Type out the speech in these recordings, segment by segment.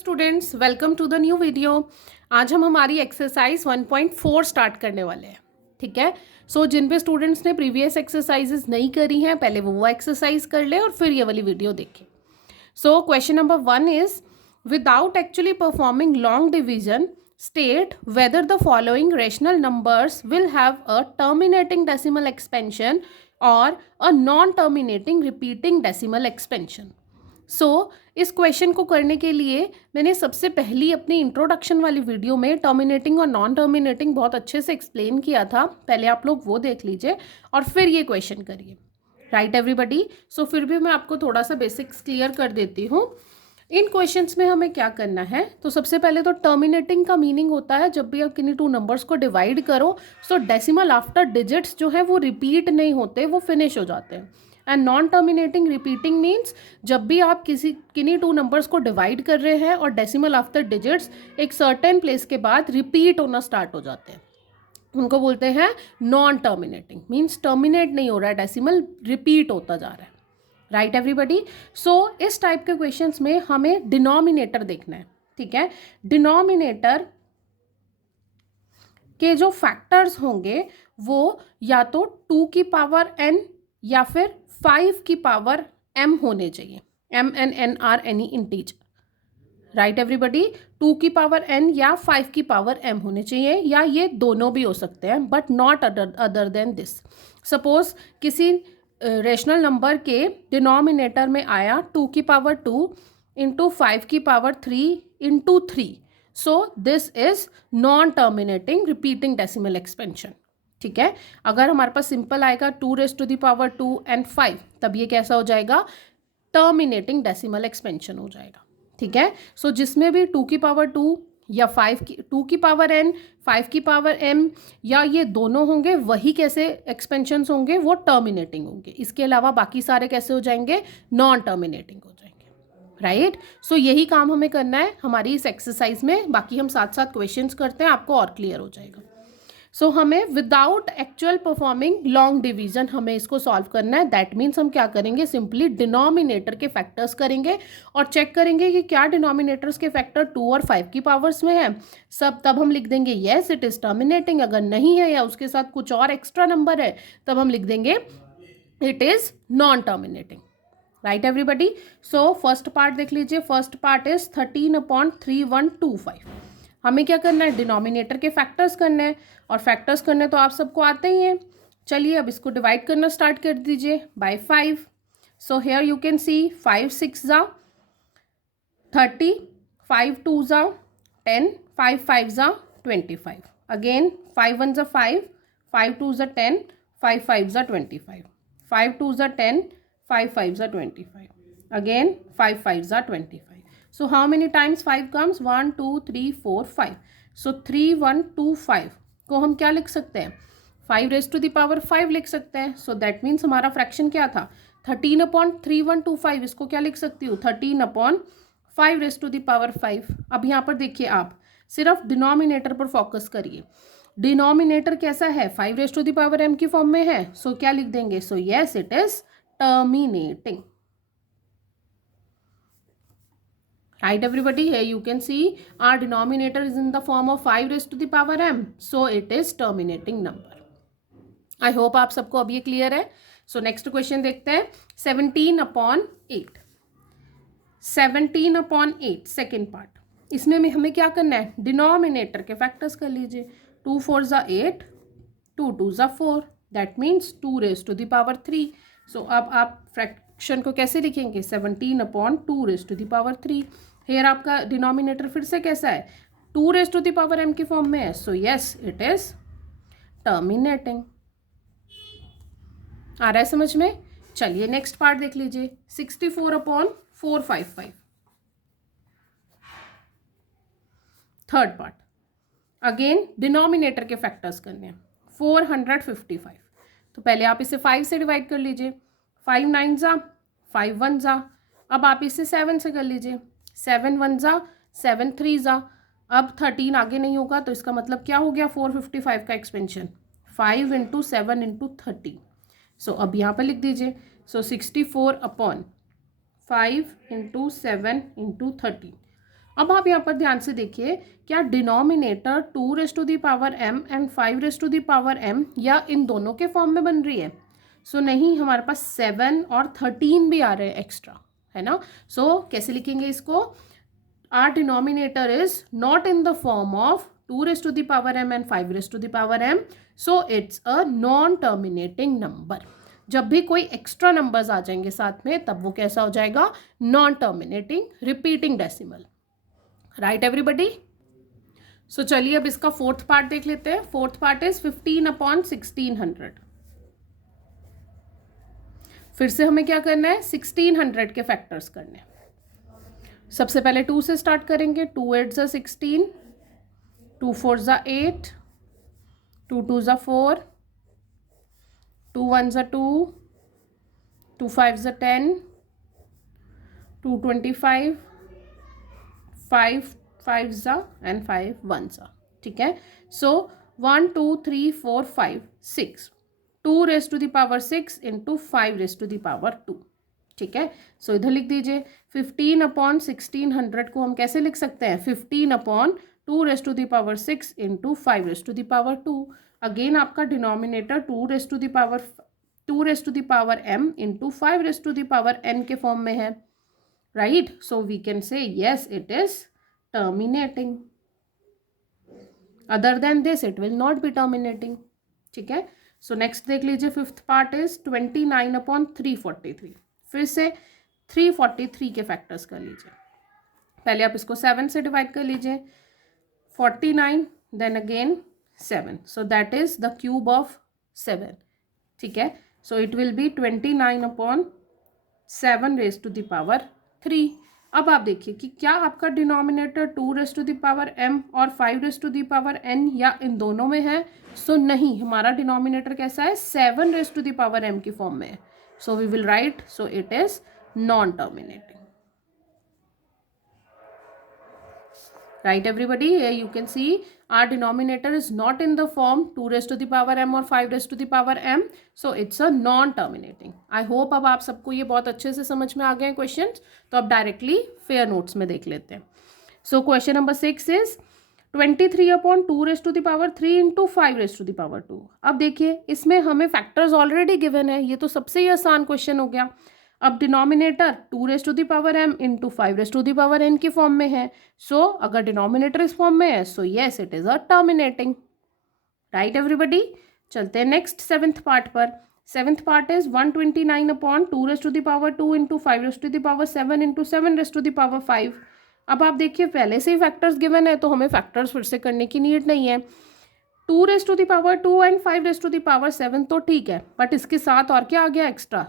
Students, welcome to the new video. आज हम हमारी एक्सरसाइज 1.4 स्टार्ट करने वाले हैं। ठीक है। जिन भी स्टूडेंट्स ने प्रीवियस एक्सरसाइजेज नहीं करी हैं, पहले वो एक्सरसाइज कर ले और फिर ये वाली वीडियो देखें। Question number 1 is, without actually performing long division state whether the following rational numbers will have a terminating decimal expansion or a non-terminating repeating decimal expansion. इस क्वेश्चन को करने के लिए मैंने सबसे पहली अपनी इंट्रोडक्शन वाली वीडियो में टर्मिनेटिंग और नॉन टर्मिनेटिंग बहुत अच्छे से एक्सप्लेन किया था। पहले आप लोग वो देख लीजिए और फिर ये क्वेश्चन करिए। Right everybody. फिर भी मैं आपको थोड़ा सा बेसिक्स क्लियर कर देती हूँ। इन क्वेश्चंस में हमें क्या करना है, तो सबसे पहले तो टर्मिनेटिंग का मीनिंग होता है जब भी आप किन्हीं टू नंबर्स को डिवाइड करो डेसिमल आफ्टर डिजिट्स जो है वो रिपीट नहीं होते, वो फिनिश हो जाते हैं। And non terminating repeating means जब भी आप किन्हीं टू नंबर्स को डिवाइड कर रहे हैं और डेसिमल आफ्टर डिजिट्स एक सर्टेन प्लेस के बाद रिपीट होना स्टार्ट हो जाते हैं, उनको बोलते हैं नॉन टर्मिनेटिंग। मीन्स टर्मिनेट नहीं हो रहा है, डेसिमल रिपीट होता जा रहा है। Right everybody. इस टाइप के क्वेश्चंस में हमें डिनोमिनेटर देखना है। ठीक है। डिनोमिनेटर के जो फैक्टर्स होंगे वो या तो 2 की पावर n या फिर 5 की पावर m होने चाहिए। m and n are any integer. Right everybody. 2 की पावर n या 5 की पावर m होने चाहिए, या ये दोनों भी हो सकते हैं, but not other than this. Suppose किसी रेशनल नंबर के डिनोमिनेटर में आया 2 की पावर 2 इंटू 5 की power 3 into 3। This is non terminating repeating decimal expansion. ठीक है। अगर हमारे पास सिंपल आएगा 2 raise to the power 2 and 5, तब ये कैसा हो जाएगा, टर्मिनेटिंग डेसिमल एक्सपेंशन हो जाएगा। ठीक है। जिसमें भी 2 की पावर 2 या 2 की पावर n, 5 की पावर m या ये दोनों होंगे, वही कैसे एक्सपेंशंस होंगे, वो टर्मिनेटिंग होंगे। इसके अलावा बाकी सारे कैसे हो जाएंगे, नॉन टर्मिनेटिंग हो जाएंगे। राइट। यही काम हमें करना है हमारी इस एक्सरसाइज में। बाकी हम साथ साथ क्वेश्चंस करते हैं, आपको और क्लियर हो जाएगा। हमें without actual performing long division हमें इसको सॉल्व करना है। दैट मीन्स हम क्या करेंगे, सिंपली डिनोमिनेटर के फैक्टर्स करेंगे और चेक करेंगे कि क्या डिनोमिनेटर्स के फैक्टर 2 और 5 की पावर्स में है सब, तब हम लिख देंगे येस इट इज़ टर्मिनेटिंग। अगर नहीं है या उसके साथ कुछ और एक्स्ट्रा नंबर है, तब हम लिख देंगे it is non terminating. Right everybody. First part देख लीजिए। First part is 13/3125। हमें क्या करना है, डिनोमिनेटर के फैक्टर्स करने हैं, और फैक्टर्स करने तो आप सबको आते ही हैं। चलिए अब इसको डिवाइड करना स्टार्ट कर दीजिए by 5। Here you can see 5 6 जा 30, 5 2 जा 10, 5 5 जा 25। अगेन 5 1 जा 5, 5 2 जा 10, 5 5 जा 25, 5 2 जा 10, 5 5 जा 25, अगेन 5 5 जा 25। how many times 5 comes, 1 2 3 4 5। 3 1 2 5 को हम क्या लिख सकते हैं, 5 रेज़ टू द पावर 5 लिख सकते हैं। दैट मीन्स हमारा फ्रैक्शन क्या था, 13/3125। इसको क्या लिख सकती हूँ, 13/5 रेज़ टू द पावर 5। अब यहाँ पर देखिए, आप सिर्फ डिनोमिनेटर पर फोकस करिए। डिनोमिनेटर कैसा है, 5 raise to the power m की फॉर्म में है। क्या लिख देंगे, yes it is terminating. Right everybody, here you can see our denominator is in the form of 5 raised to the power m, so it is terminating number. I hope आप सबको अब ये क्लियर है। नेक्स्ट क्वेश्चन देखते हैं। 17/8। 17/8 second part. इसमें हमें क्या करना है, डिनोमिनेटर के फैक्टर्स कर लीजिए। 2 4 जा 8, 2 2 जा 4, that means 2 raise to the power 3। अब आप फ्रैक्शन को कैसे लिखेंगे, 17/2 raise to the power 3। Here आपका डिनोमिनेटर फिर से कैसा है, 2 raise to the power m की फॉर्म में है। Yes it is terminating. आ रहा है समझ में। चलिए नेक्स्ट पार्ट देख लीजिए। 64/455 थर्ड पार्ट। अगेन डिनोमिनेटर के फैक्टर्स करने हैं। 455। तो पहले आप इसे 5 से डिवाइड कर लीजिए। 5 9 जा 5 1 जा। अब आप इसे 7 से कर लीजिए। 7 1 जा 7 3 जा। अब 13 आगे नहीं होगा, तो इसका मतलब क्या हो गया, 455 का एक्सपेंशन 5 इंटू 7 इंटू 30। अब यहाँ पर लिख दीजिए। 64/5 इंटू 7 इंटू 30। अब आप यहाँ पर ध्यान से देखिए, क्या डिनोमिनेटर 2 m एंड 5 m या इन दोनों के फॉर्म में बन रही है? सो नहीं, हमारे पास 7 और 13 भी आ रहे हैं एक्स्ट्रा, है ना। सो कैसे लिखेंगे इसको? Our denominator is not in the form of 2 m and 5 m, so it's a non terminating number. जब भी कोई एक्स्ट्रा नंबर्स आ जाएंगे साथ में, तब वो कैसा हो जाएगा? Non terminating repeating decimal. Right everybody? So चलिए अब इसका फोर्थ पार्ट देख लेते हैं। Fourth part is 15/1600। फिर से हमें क्या करना है? 1600 के फैक्टर्स करने हैं। सबसे पहले 2 से स्टार्ट करेंगे। 2 8 ज़ा 16, 2 4 ज़ा 8, 2 2 ज़ा 4, 2 1 ज़ा 2, 2 5 ज़ा 10, 2 25, 5 5 ज़ा एंड 5 1 ज़ा। ठीक है। सो 1 2 3 4 5 6, 2 raised to the power 6 into 5 raised to the power 2। ठीक है। सो इधर लिख दीजिए 15/1600 को हम कैसे लिख सकते हैं? 15/2 raised to the power 6 into 5 raised to the power 2। Again आपका denominator 2 raised to the power m into 5 raised to the power n के फॉर्म में है। Right. So we can say yes it is terminating. Other than this it will not be terminating. ठीक है। So next देख लीजिए, fifth part is 29/343। फिर से 343 के फैक्टर्स कर लीजिए। पहले आप इसको 7 से डिवाइड कर लीजिए, 49 then again 7, so that is the cube of 7। ठीक है। So it will be 29/7 raise to the power 3। अब आप देखिए कि क्या आपका denominator 2 raise to the power m और 5 raise to the power n या इन दोनों में है? सो नहीं, हमारा डिनोमिनेटर कैसा है? 7 raise to the power m की फॉर्म में है। So we will write, so it is non terminating. Right everybody? Here you can see our denominator is not in the form 2 raised to the power m or 5 raised to the power m, so it's a non-terminating. I hope अब आप सबको ये बहुत अच्छे से समझ में आ गए हैं क्वेश्चंस। तो अब डायरेक्टली फेयर नोट्स में देख लेते हैं। So question number 6 is 23/2 raised to the power 3 into 5 raised to the power 2। अब देखिए इसमें हमें फैक्टर्स ऑलरेडी गिवन है, ये तो सबसे ही आसान क्वेश्चन हो गया। अब denominator 2 raise to the power m into 5 raise to the power n की फॉर्म में है। सो अगर डिनोमिनेटर इस फॉर्म में है, so yes it is a terminating. Right everybody? चलते हैं नेक्स्ट सेवेंथ पार्ट पर। Seventh part is 129/2 raise to the power 2 into 5 raise to the power 7 into 7 raise to the power 5। अब आप देखिए पहले से ही फैक्टर्स गिवन है, तो हमें फैक्टर्स फिर से करने की नीड नहीं है। 2 raise to the power 2 and 5 raise to the power 7 तो ठीक है, बट इसके साथ और क्या आ गया extra?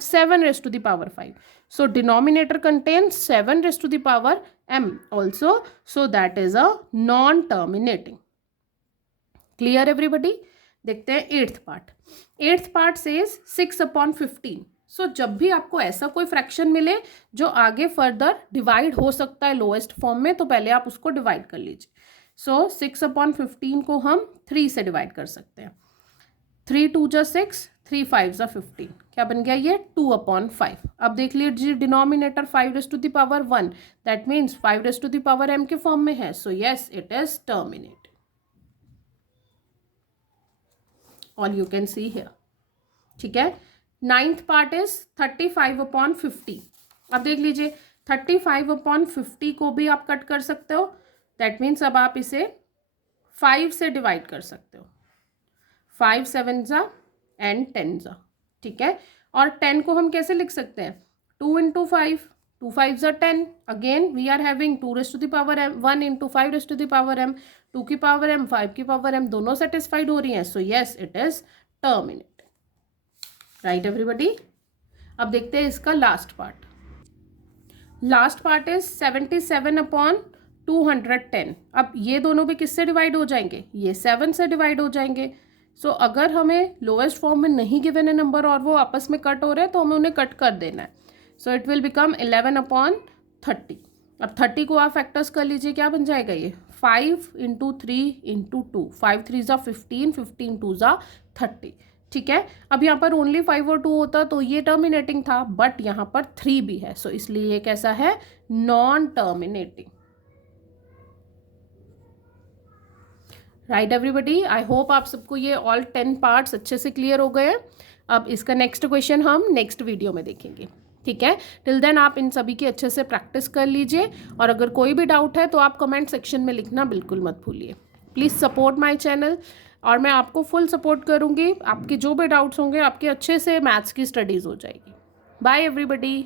7 raise to the power 5। So denominator contains 7 raise to the power m also, so that is a non terminating. Clear everybody? देखते हैं eighth part. Eighth part says 6/15। सो जब भी आपको ऐसा कोई फ्रैक्शन मिले जो आगे फर्दर डिवाइड हो सकता है लोएस्ट फॉर्म में, तो पहले आप उसको डिवाइड कर लीजिए। सो 6/15 को हम 3 से डिवाइड कर सकते हैं। 3 2 जा 6, 3 5 जा 15, क्या बन गया ये? 2/5। अब देख लीजिए denominator 5 raise to the power 1, that means 5 raise to the power m के फॉर्म में है। So yes it is terminate. All you can see here. ठीक है। Ninth part is 35/50। अब देख लीजिए 35/50 को भी आप कट कर सकते हो, दैट मीन्स अब आप इसे 5 से डिवाइड कर सकते हो। 5 7 जा एंड 10 जा। ठीक है। और 10 को हम कैसे लिख सकते हैं? 2 इंटू 5, 2 5 जा 10। Again we are having 2 raise to the power m 1 into 5 raise to the power m, 2 की पावर m 5 की पावर m दोनों सेटिस्फाइड हो रही हैं। सो yes it is terminate. Right everybody? अब देखते हैं इसका last part. Last part is 77/210। अब ये दोनों भी किससे डिवाइड हो जाएंगे? ये 7 से डिवाइड हो जाएंगे। सो अगर हमें लोएस्ट फॉर्म में नहीं गिवन है नंबर और वो आपस में कट हो रहे हैं, तो हमें उन्हें कट कर देना है। So it will become 11/30। अब 30 को आप फैक्टर्स कर लीजिए, क्या बन जाएगा ये? 5 इंटू 3 इंटू 2, 5 3 जा 15, 15 2 जा 30। ठीक है। अब यहाँ पर ओनली 5 और 2 होता तो ये टर्मिनेटिंग था, बट यहाँ पर 3 भी है, सो इसलिए ये कैसा है? Non terminating. Right everybody, I hope आप सबको ये ऑल 10 पार्ट्स अच्छे से क्लियर हो गए हैं। अब इसका नेक्स्ट क्वेश्चन हम नेक्स्ट वीडियो में देखेंगे, ठीक है। टिल देन आप इन सभी की अच्छे से प्रैक्टिस कर लीजिए, और अगर कोई भी डाउट है तो आप कमेंट सेक्शन में लिखना बिल्कुल मत भूलिए। प्लीज़ सपोर्ट माय चैनल, और मैं आपको फुल सपोर्ट करूँगी। आपके जो भी डाउट्स होंगे आपके अच्छे से मैथ्स की स्टडीज़ हो जाएगी। Bye everybody.